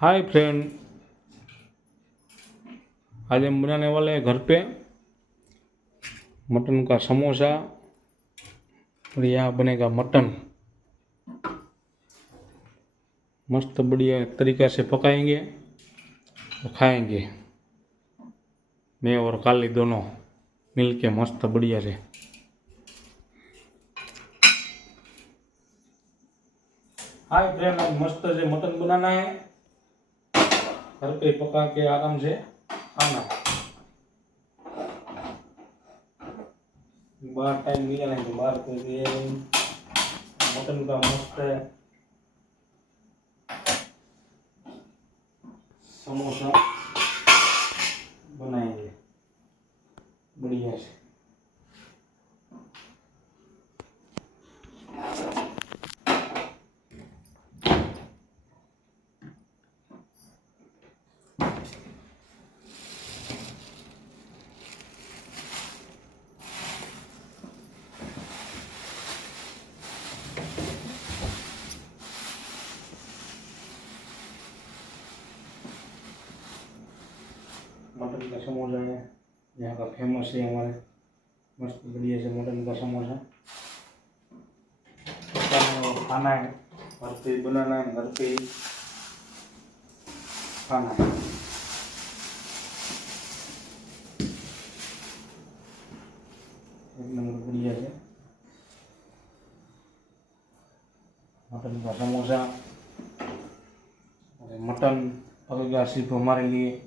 Hi friend, आज हम बनाने वाले हैं घर पे मटन का समोसा। और यहाँ बनेगा मटन मस्त बढ़िया तरीक़ा से पकाएंगे और खाएंगे। मैं और काली दोनों मिल के मस्त बढ़िया से। हाय फ्रेंड, आज मस्त से मटन बनाना है, घर पे पका के आराम से खाना। बाहर टाइम मिला नहीं तो बाहर को ये मटन का मस्त समोसा बनाएंगे बढ़िया से। मटन का समोसा है, यहाँ का फेमस है हमारे, मस्त बढ़िया से मटन का समोसा खाना है। घर पे ही बनाना है, घर पे ही खाना है। एक नंबर बढ़िया से मटन का समोसा। और मटन पकेगा सिर्फ हमारे लिए।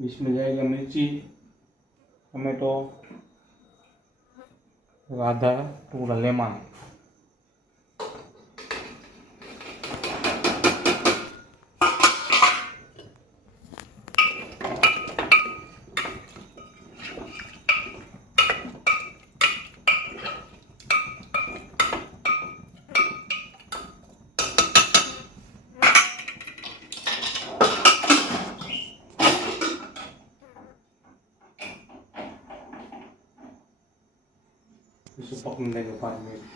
इसमें जाएगा मिर्ची, टमाटो, आधा टुकड़ा लेमन। इसे पकने देंगे 5 मिनट।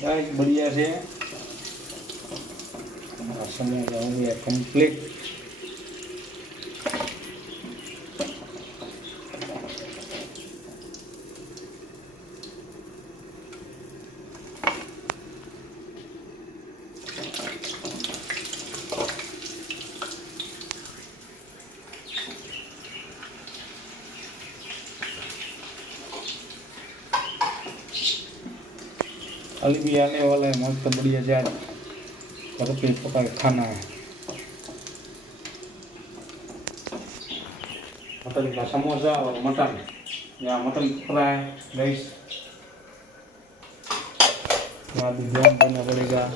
गाइस बढ़िया से समोसा हो गया कंप्लीट। अली भी आने वाला है, मस्त बढ़िया से आज घर पे पका के खाना है। मटन का समोसा और मटन, यहाँ मटन फ्राई राइस, वहाँ भी ध्यान देना पड़ेगा।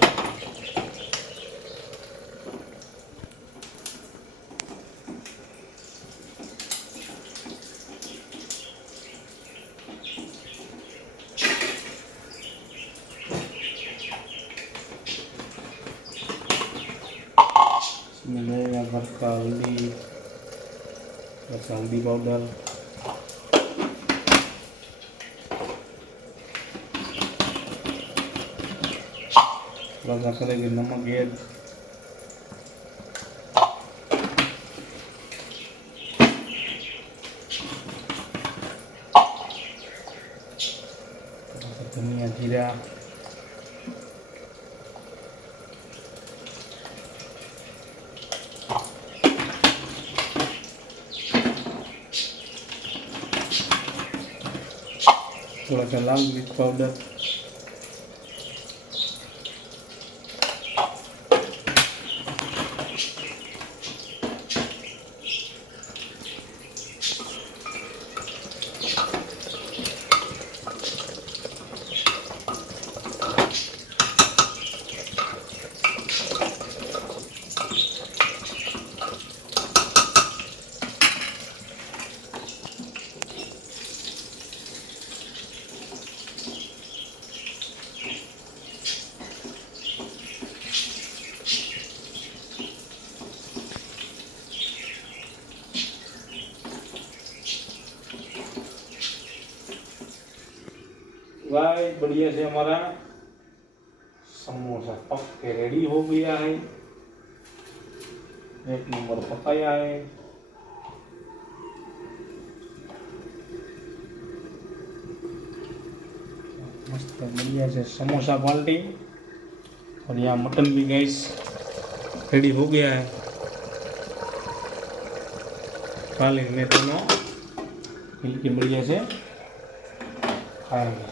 मिलाएगा घर का हल्दी, बस हल्दी पाउडर, थोड़ा सा करेंगे नमक ऐड, धनिया जीरा, थोड़ा सा लाल मिर्च पाउडर, गाइस बढ़िया से हमारा समोसा पक के रेडी हो गया है। एक नंबर पकाया है। मस्त बढ़िया से समोसा क्वालिटी। और यहाँ मटन भी गैस रेडी हो गया है। खाली में दोनों मिलके बढ़िया से खाएंगे।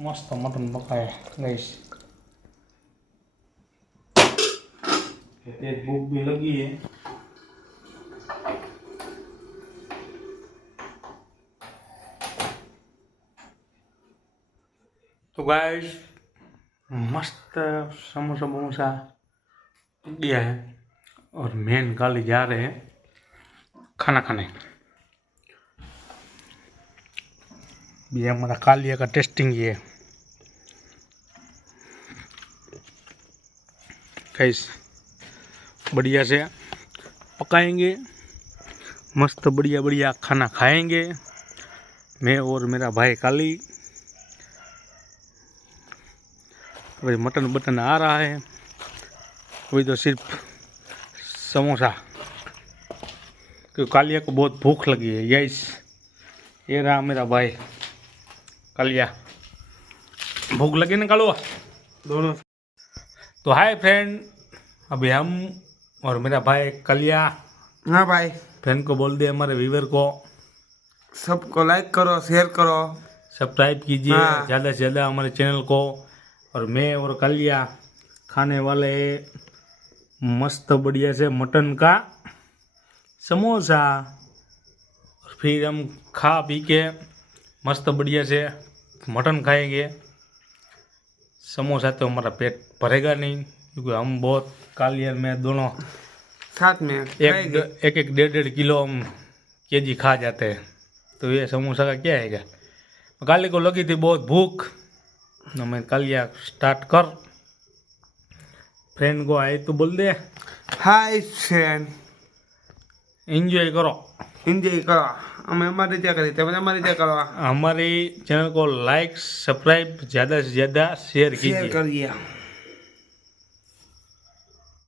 मस्त मटन पकाया गैस। तेज भूख भी लगी है। तो गाइस मस्त समोसा वमोसा दिया है और मेन खाली जा रहे हैं खाना खाने। ये हमारा कालिया का टेस्टिंग ये गाइस बढ़िया से पकाएंगे। मस्त बढ़िया बढ़िया खाना खाएंगे मैं और मेरा भाई काली। अभी मटन बटन आ रहा है। अभी तो सिर्फ समोसा क्योंकि कालिया को बहुत भूख लगी है। यस ये रहा मेरा भाई कालिया। भूख लगी ना कालुआ दोनों। तो हाय फ्रेंड, अभी हम और मेरा भाई कालिया। हाँ भाई, फ्रेंड को बोल दे हमारे व्यूवर को सबको लाइक करो, शेयर करो, सब्सक्राइब कीजिए। हाँ। ज़्यादा से ज़्यादा हमारे चैनल को। और मैं और कालिया खाने वाले मस्त बढ़िया से मटन का समोसा। और फिर हम खा पी के मस्त बढ़िया से मटन खाएंगे। समोसा तो हमारा पेट भरेगा नहीं क्योंकि हम बहुत कालिया में दोनों साथ में एक डेढ़ किलो हम केजी खा जाते हैं। तो ये समोसा का क्या है? काली को लगी थी बहुत भूख। मैं कालिया स्टार्ट कर। फ्रेंड को आए तो बोल दे हाय फ्रेंड, एंजॉय करो। एंजॉय करो। हमें हमारी क्या करी थे, हमारी क्या करो। हमारे चैनल को लाइक सब्सक्राइब ज़्यादा से ज़्यादा शेयर शेयर कीजिए। करिए।